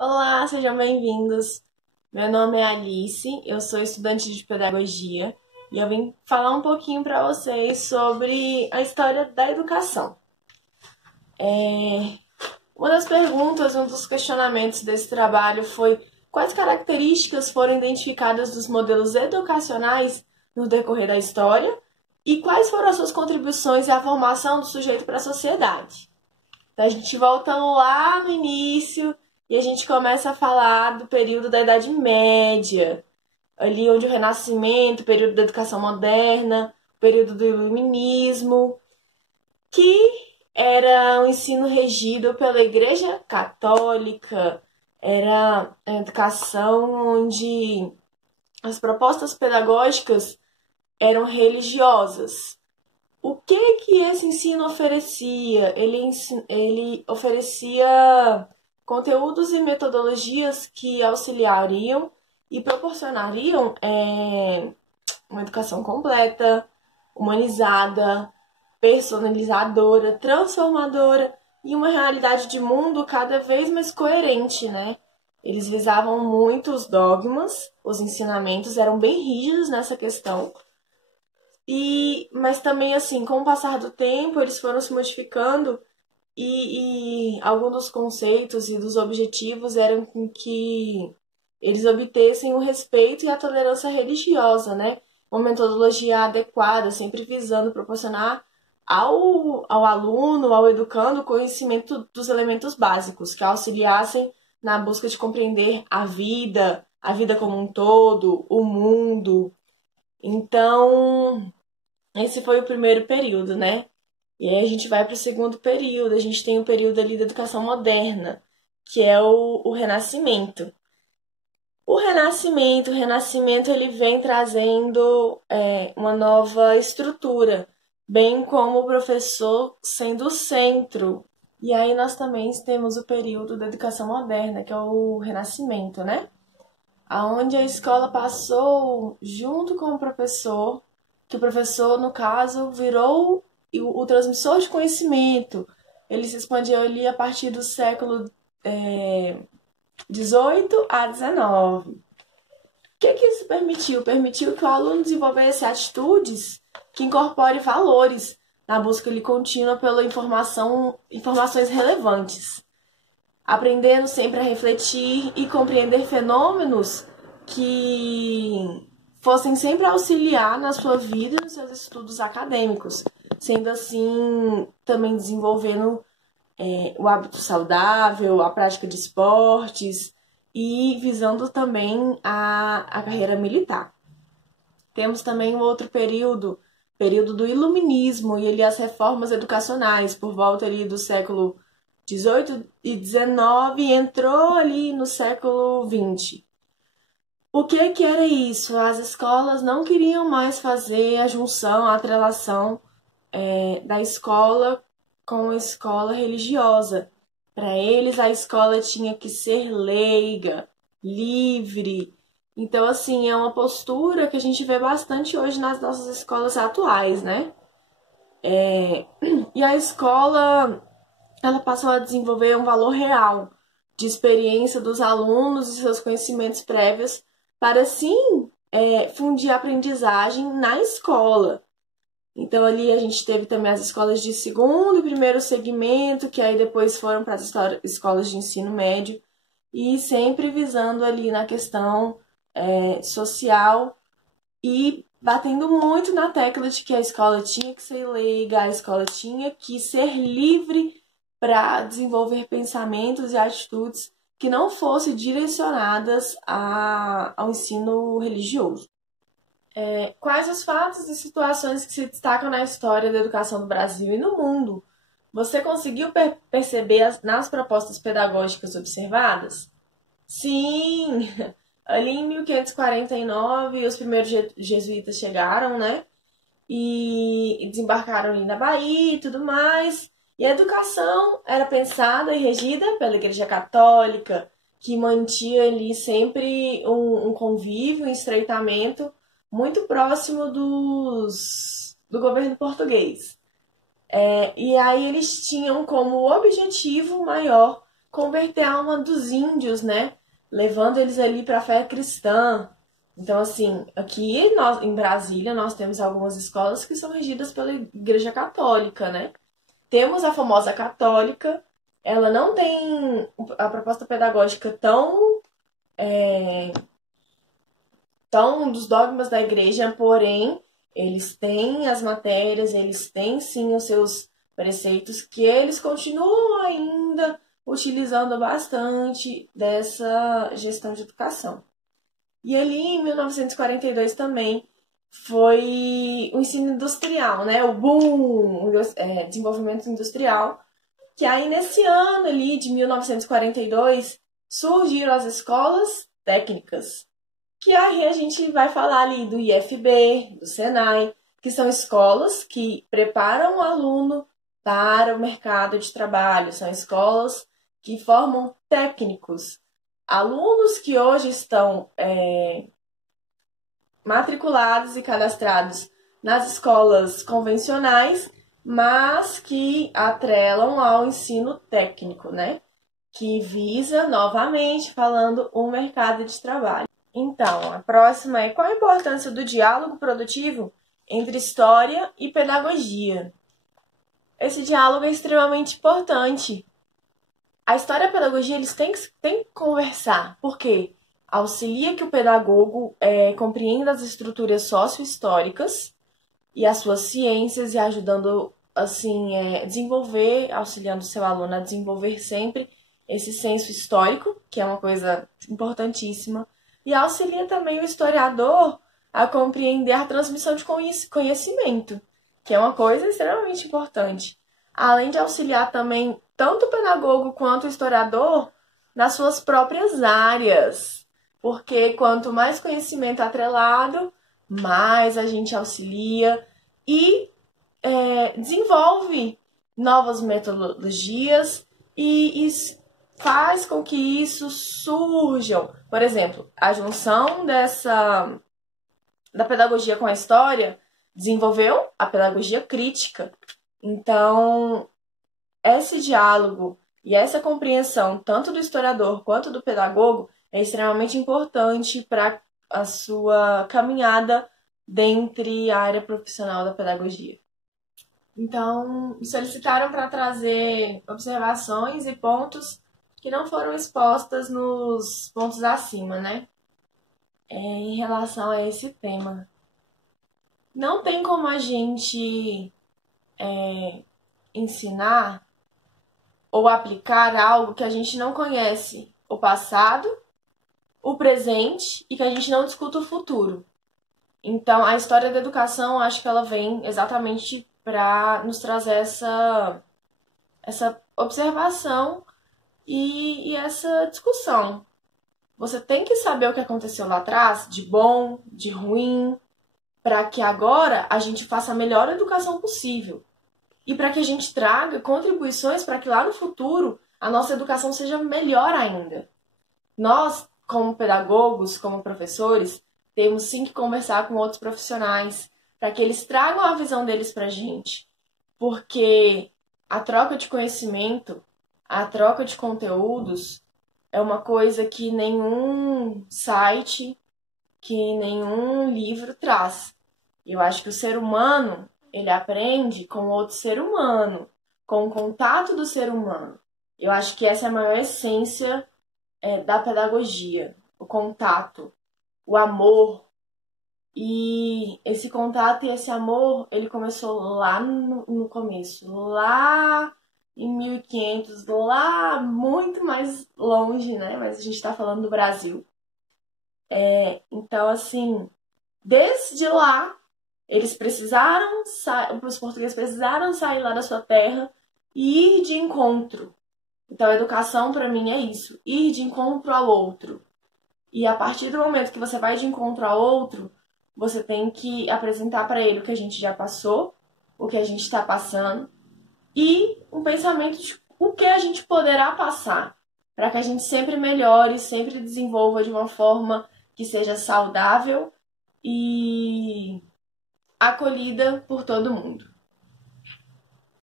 Olá, sejam bem-vindos. Meu nome é Alice, eu sou estudante de pedagogia e eu vim falar um pouquinho para vocês sobre a história da educação. Uma das perguntas, um dos questionamentos desse trabalho foi quais características foram identificadas dos modelos educacionais no decorrer da história e quais foram as suas contribuições à formação do sujeito para a sociedade. Então, a gente volta lá no início e a gente começa a falar do período da Idade Média, ali onde o Renascimento, o período da educação moderna, o período do Iluminismo, que era um ensino regido pela Igreja Católica, era a educação onde as propostas pedagógicas eram religiosas. O que esse ensino oferecia? Ele oferecia conteúdos e metodologias que auxiliariam e proporcionariam uma educação completa, humanizada, personalizadora, transformadora e uma realidade de mundo cada vez mais coerente, né? Eles visavam muito os dogmas, os ensinamentos eram bem rígidos nessa questão. Mas também, assim, com o passar do tempo, eles foram se modificando e alguns dos conceitos e dos objetivos eram com que eles obtessem o respeito e a tolerância religiosa, né? Uma metodologia adequada, sempre visando proporcionar ao aluno, ao educando, o conhecimento dos elementos básicos, que auxiliassem na busca de compreender a vida como um todo, o mundo. Então, esse foi o primeiro período, né? E aí a gente vai para o segundo período, a gente tem o período ali da educação moderna, que é o Renascimento. O Renascimento ele vem trazendo uma nova estrutura, bem como o professor sendo o centro. E aí nós também temos o período da educação moderna, que é o Renascimento, né? Aonde a escola passou junto com o professor, que o professor, no caso, virou o transmissor de conhecimento. Ele se expandiu ali a partir do século XVIII a XIX. O que isso permitiu? Permitiu que o aluno desenvolvesse atitudes que incorporem valores na busca ali contínua pela informações relevantes, aprendendo sempre a refletir e compreender fenômenos que fossem sempre auxiliar na sua vida e nos seus estudos acadêmicos, sendo assim também desenvolvendo o hábito saudável, a prática de esportes e visando também a carreira militar. Temos também um outro período do Iluminismo e ali as reformas educacionais por volta ali do século 18 e 19 entrou ali no século 20. O que era isso? As escolas não queriam mais fazer a junção, a atrelação da escola com a escola religiosa. Para eles, a escola tinha que ser leiga, livre. Então, assim, é uma postura que a gente vê bastante hoje nas nossas escolas atuais, né? E a escola ela passou a desenvolver um valor real de experiência dos alunos e seus conhecimentos prévios para, sim, fundir a aprendizagem na escola. Então, ali a gente teve também as escolas de segundo e primeiro segmento, que aí depois foram para as escolas de ensino médio, e sempre visando ali na questão social e batendo muito na tecla de que a escola tinha que ser leiga, a escola tinha que ser livre para desenvolver pensamentos e atitudes que não fossem direcionadas ao ensino religioso. Quais os fatos e situações que se destacam na história da educação do Brasil e no mundo? Você conseguiu perceber nas propostas pedagógicas observadas? Sim! Ali em 1549, os primeiros jesuítas chegaram, né? E desembarcaram ali na Bahia e tudo mais. E a educação era pensada e regida pela Igreja Católica, que mantinha ali sempre um convívio, um estreitamento muito próximo do governo português. E aí eles tinham como objetivo maior converter a alma dos índios, né? Levando eles ali para a fé cristã. Então, assim, aqui em Brasília nós temos algumas escolas que são regidas pela Igreja Católica, né? Temos a famosa católica, ela não tem a proposta pedagógica tão dos dogmas da igreja, porém, eles têm as matérias, eles têm sim os seus preceitos que eles continuam ainda utilizando bastante dessa gestão de educação. E ali em 1942 também foi o ensino industrial, né? O boom, desenvolvimento industrial, que aí nesse ano ali de 1942 surgiram as escolas técnicas, que aí a gente vai falar ali do IFB, do Senai, que são escolas que preparam o aluno para o mercado de trabalho, são escolas que formam técnicos, alunos que hoje estão matriculados e cadastrados nas escolas convencionais, mas que atrelam ao ensino técnico, né? Que visa, novamente, falando, um mercado de trabalho. Então, a próxima é: qual a importância do diálogo produtivo entre história e pedagogia? Esse diálogo é extremamente importante. A história e a pedagogia, eles têm que conversar. Por quê? Auxilia que o pedagogo compreenda as estruturas socio-históricas e as suas ciências e ajudando, assim, desenvolver, auxiliando o seu aluno a desenvolver sempre esse senso histórico, que é uma coisa importantíssima, e auxilia também o historiador a compreender a transmissão de conhecimento, que é uma coisa extremamente importante. Além de auxiliar também tanto o pedagogo quanto o historiador nas suas próprias áreas, porque quanto mais conhecimento atrelado, mais a gente auxilia e desenvolve novas metodologias e faz com que isso surjam. Por exemplo, a junção da pedagogia com a história desenvolveu a pedagogia crítica. Então, esse diálogo e essa compreensão, tanto do historiador quanto do pedagogo, é extremamente importante para a sua caminhada dentro da área profissional da pedagogia. Então, me solicitaram para trazer observações e pontos que não foram expostas nos pontos acima, né? Em relação a esse tema. Não tem como a gente ensinar ou aplicar algo que a gente não conhece o passado, o presente e que a gente não discuta o futuro. Então, a história da educação, acho que ela vem exatamente para nos trazer essa observação e essa discussão. Você tem que saber o que aconteceu lá atrás, de bom, de ruim, para que agora a gente faça a melhor educação possível. E para que a gente traga contribuições para que lá no futuro a nossa educação seja melhor ainda. Nós, como pedagogos, como professores, temos sim que conversar com outros profissionais para que eles tragam a visão deles para a gente. Porque a troca de conhecimento, a troca de conteúdos é uma coisa que nenhum site, que nenhum livro traz. Eu acho que o ser humano, ele aprende com outro ser humano, com o contato do ser humano. Eu acho que essa é a maior essência da pedagogia, o contato, o amor. E esse contato e esse amor, ele começou lá no começo, lá em 1500, lá muito mais longe, né? Mas a gente está falando do Brasil. Então, assim, desde lá, os portugueses precisaram sair lá da sua terra e ir de encontro. Então, a educação, para mim, é isso, ir de encontro ao outro. E a partir do momento que você vai de encontro ao outro, você tem que apresentar para ele o que a gente já passou, o que a gente está passando, e um pensamento de o que a gente poderá passar, para que a gente sempre melhore, sempre desenvolva de uma forma que seja saudável e acolhida por todo mundo.